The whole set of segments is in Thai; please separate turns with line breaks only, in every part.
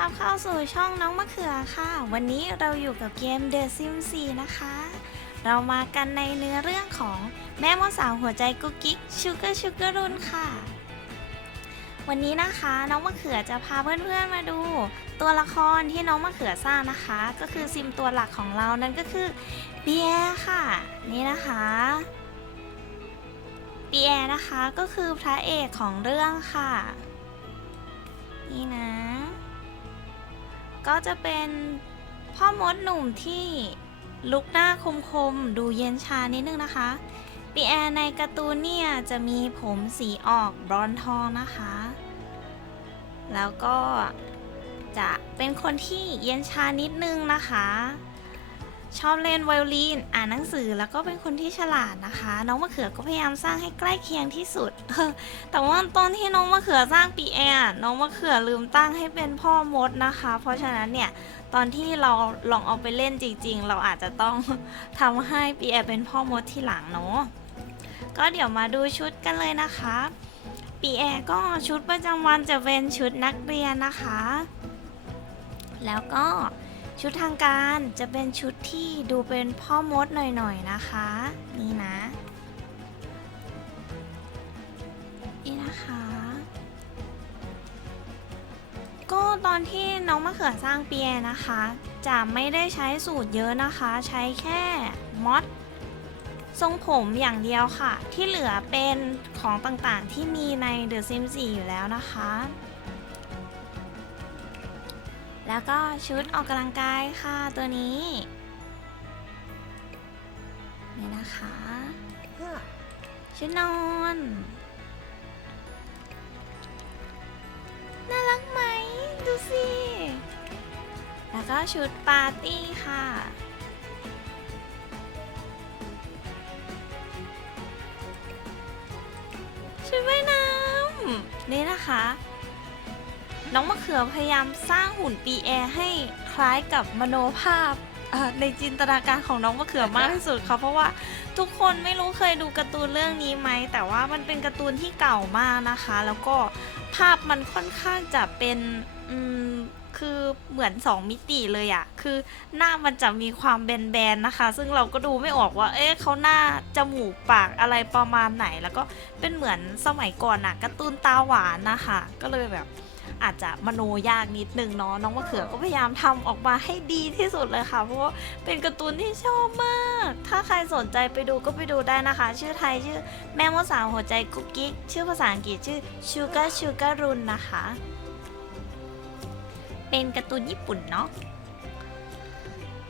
รับเข้าสู่ช่องน้องมะเขือค่ะ วันนี้เราอยู่กับเกม The Sims 4 นะคะ เรามากันในเนื้อเรื่องของแม่มดสาวหัวใจกุ๊กกิ๊กชูเกอร์ชูเกอร์รุนค่ะ วันนี้นะคะน้องมะเขือจะพาเพื่อนๆมาดู ตัวละครที่น้องมะเขือสร้างนะคะ ก็คือซิมตัวหลักของเรานั่นก็คือเปียค่ะ นี่นะคะเปียนะคะก็คือพระเอกของเรื่องค่ะ นี่นะ ก็จะเป็นพ่อมดหนุ่มที่ลุกหน้าคมๆ ดูเย็นชานิดนึงนะคะปีแอร์ในการ์ตูนเนี่ยจะมีผมสีออกบรอนทองนะคะ แล้วก็จะเป็นคนที่เย็นชานิดนึงนะคะ ชอบเล่นไวโอลิน อ่านหนังสือแล้วก็เป็นคนที่ฉลาดนะคะ น้องมะเขือก็พยายามสร้างให้ใกล้เคียงที่สุดแต่ว่าตอนที่น้องมะเขือสร้างปีแอร์น้องมะเขือลืมตั้งให้เป็นพ่อมดนะคะ เพราะฉะนั้นเนี่ยตอนที่เราลองเอาไปเล่นจริง ๆ เราอาจจะต้องทำให้ปีแอร์เป็นพ่อมดที่หลังเนาะ ก็เดี๋ยวมาดูชุดกันเลยนะคะ ปีแอร์ก็ชุดประจำวันจะเป็นชุดนักเรียนนะคะ แล้วก็ ชุดทางการจะเป็นชุดที่ดูเป็นพ่อมดหน่อยๆนะคะ นี่นะ นี่นะคะ ก็ตอนที่น้องมะเขือสร้างเปียนะคะ จะไม่ได้ใช้สูตรเยอะนะคะ ใช้แค่มอดทรงผมอย่างเดียวค่ะ ที่เหลือเป็นของต่างๆที่มีใน The Sims 4 อยู่แล้วนะคะ แล้วก็ชุดออกกำลังกายค่ะตัวนี้ นี่นะคะ ชุดนอน น่ารักไหม ดูสิ แล้วก็ชุดปาร์ตี้ค่ะชุดว่ายน้ำนี่นะคะ น้องมะเขือพยายามสร้างหุ่นปีแอร์ให้คล้ายกับมโนภาพในจินตนาการของน้องมะเขือมากที่สุดค่ะเพราะว่าทุกคนไม่รู้เคยดูการ์ตูนเรื่องนี้ไหม แต่ว่ามันเป็นการ์ตูนที่เก่ามากนะคะ แล้วก็ภาพมันค่อนข้างจะเป็นคือเหมือน 2 มิติเลยอะคือหน้ามันจะมีความแบนๆนะคะ ซึ่งเราก็ดูไม่ออกว่า เอ๊ะเขาหน้าจมูกปากอะไรประมาณไหน แล้วก็เป็นเหมือนสมัยก่อนอะการ์ตูนตาหวานนะคะ ก็เลยแบบ อาจจะมโนยากนิดนึงเนาะน้องมะเขือก็พยายามทำออกมาให้ดีที่สุดเลยค่ะ เพราะว่าเป็นการ์ตูนที่ชอบมาก ถ้าใครสนใจไปดูก็ไปดูได้นะคะ ชื่อไทยชื่อแม่มดสาวหัวใจกุ๊กกิ๊กชื่อภาษาอังกฤษชื่อ Sugar Sugar Run นะคะ เป็นการ์ตูนญี่ปุ่นเนาะ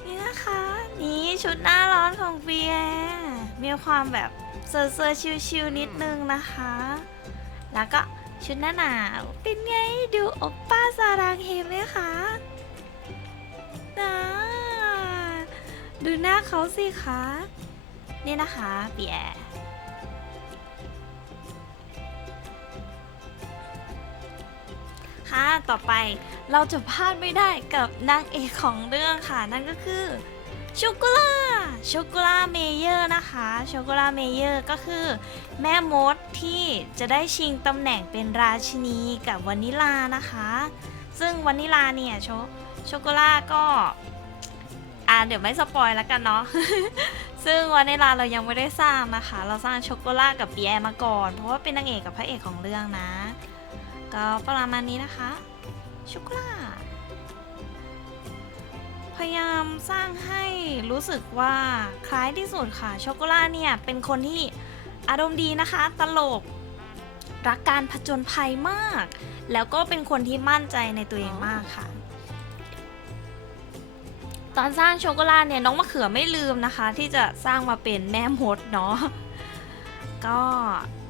นี่นะคะ นี่ชุดหน้าร้อนของเบียมีความแบบเซอร์เซอร์ชิลๆนิดนึงนะคะ แล้วก็ ชุดหน้าหนาวเป็นไงดูโอปป้าซารังเฮไหมคะนะดูหน้าเขาสิคะนี่นะคะเปียค่ะ ต่อไปเราจะพลาดไม่ได้กับนางเอกของเรื่องค่ะ นั่นก็คือ ช็อกโกแล่าช็อกโกแล่าเมเยอร์นะคะช็อกโกแล่าเมเยอร์ก็คือ แม่มดที่จะได้ชิงตำแหน่งเป็นราชินีกับวานิลานะคะ ซึ่งวานิลาเนี่ยโชโชโกแล่าก็อ่าเดี๋ยวไม่สปอยแล้วกันเนาะ ซึ่งวานิลาเรายังไม่ได้สร้างนะคะ เราสร้างโชโกแล่ากับเปียร์มาก่อน เพราะว่าเป็นนางเอกกับพระเอกของเรื่องนะ ก็ประมาณนี้นะคะโชโกแล่าพยายามสร้างให้ รู้สึกว่าคล้ายที่สุดค่ะช็อกโกแลตเนี่ยเป็นคนที่อารมณ์ดีนะคะ ตลก รักการผจญภัยมาก แล้วก็เป็นคนที่มั่นใจในตัวเองมากค่ะ ตอนสร้างช็อกโกแลตเนี่ยน้องมะเขือไม่ลืมนะคะ ที่จะสร้างมาเป็นแม่มดเนาะก็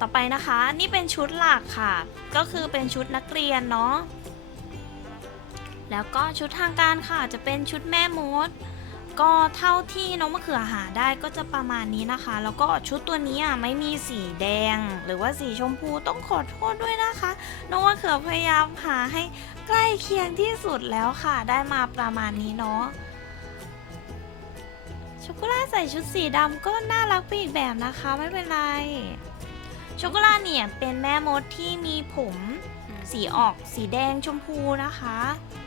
ต่อไปนะคะนี่เป็นชุดหลักค่ะ ก็คือเป็นชุดนักเรียนเนาะแล้วก็ชุดทางการค่ะจะเป็นชุดแม่มด ก็เท่าที่น้องมะเขือหาได้ก็จะประมาณนี้นะคะ แล้วก็ชุดตัวนี้อะไม่มีสีแดง หรือว่าสีชมพูต้องขอโทษด้วยนะคะ น้องมะเขือพยายามหาให้ใกล้เคียงที่สุดแล้วค่ะ ได้มาประมาณนี้เนาะช็อกโกแลตใส่ชุดสีดำก็น่ารักไปอีกแบบนะคะไม่เป็นไรช็อกโกแลตเนี่ยเป็นแม่มดที่มีผมสีออกสีแดงชมพูนะคะแล้ว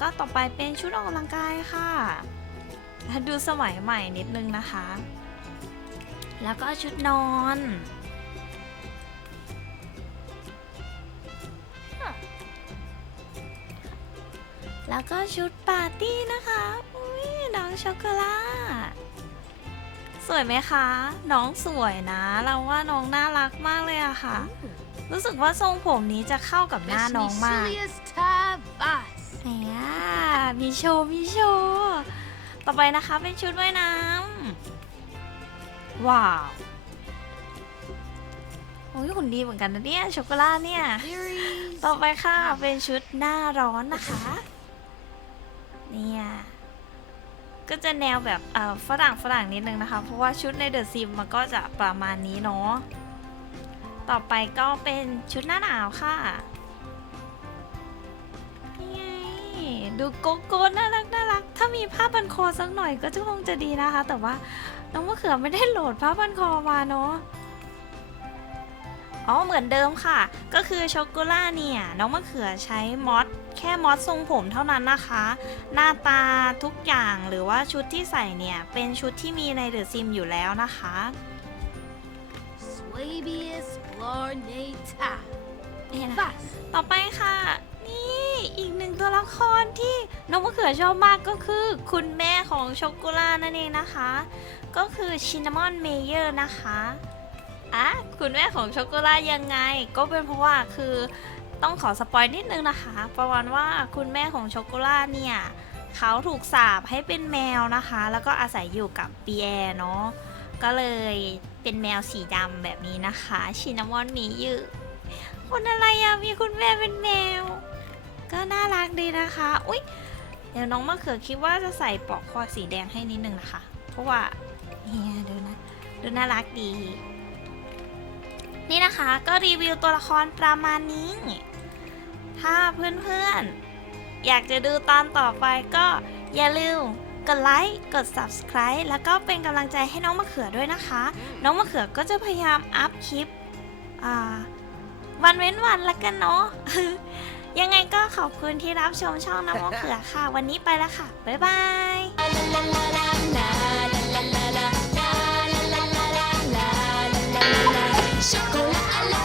ก็ต่อไปเป็นชุดออกกำลังกายค่ะดูสมัยใหม่นิดนึงนะคะ แล้วก็ชุดนอน แล้วก็ชุดปาร์ตี้นะคะอุ้ยน้องช็อกโกแลตสวยไหมคะ น้องสวยนะ เราว่าน้องน่ารักมากเลยอะค่ะ รู้สึกว่าทรงผมนี้จะเข้ากับหน้าน้องมาก
Tavas.
แหม มีโชว์มีโชว์ต่อไปนะคะเป็นชุดว่ายน้ำว้าวโอ้ยหุ่นดีเหมือนกันนะเนี่ยช็อกโกแลตเนี่ย
Berries.
ต่อไปค่ะเป็นชุดหน้าร้อนนะคะ เนี่ยก็จะแนวแบบเอ่อฝรั่งฝรั่งนิดนึงนะคะ เพราะว่าชุดในเดอะซิมมันก็จะประมาณนี้เนาะต่อไปก็เป็นชุดหน้าหนาวค่ะ ดูโกโก้น่ารักน่ารัก ถ้ามีผ้าพันคอสักหน่อยก็จะคงจะดีนะคะ แต่ว่าน้องมะเขือไม่ได้โหลดผ้าพันคอมาเนาะอ๋อเหมือนเดิมค่ะ ก็คือช็อกโกแลตเนี่ยน้องมะเขือใช้มอสแค่มอสทรงผมเท่านั้นนะคะ หน้าตาทุกอย่างหรือว่าชุดที่ใส่เนี่ยเป็นชุดที่มีในเดอะซิมอยู่แล้วนะคะ
Swabius lornata.
นี่นะ
Vas.
ต่อไปค่ะนี่อีกหนึ่งตัว ละครที่น้องมะเขือชอบมากก็คือคุณแม่ของช็อกโกแลตนั่นเองนะคะ ก็คือชินนามอนเมเยอร์นะคะอะคุณแม่ของช็อกโกแลตยังไง ก็เป็นเพราะว่าคือต้องขอสปอยนิดนึงนะคะ ประมาณว่าคุณแม่ของช็อกโกแลตเนี่ยเขาถูกสาปให้เป็นแมวนะคะ แล้วก็อาศัยอยู่กับปีแอร์เนาะก็เลยเป็นแมวสีดำแบบนี้นะคะ ชินนามอนเมเยอร์คนอะไรอะมีคุณแม่เป็นแมว ก็น่ารักดีนะคะ อุ๊ย เดี๋ยวน้องมะเขือคิดว่าจะใส่ปลอกคอสีแดงให้นิดนึงนะคะ เพราะว่าเนี่ยดูนะดูน่ารักดี นี่นะคะก็รีวิวตัวละครประมาณนี้ ถ้าเพื่อนๆ อยากจะดูตอนต่อไปก็อย่าลืมกดไลค์ กด subscribe แล้วก็เป็นกำลังใจให้น้องมะเขือด้วยนะคะ น้องมะเขือก็จะพยายามอัพคลิปวันเว้นวันละกันเนาะ ยังไงก็ขอบคุณที่รับชมช่องน้ำมะเขือค่ะ วันนี้ไปแล้วค่ะ บ๊ายบาย
ช็อกโกแลต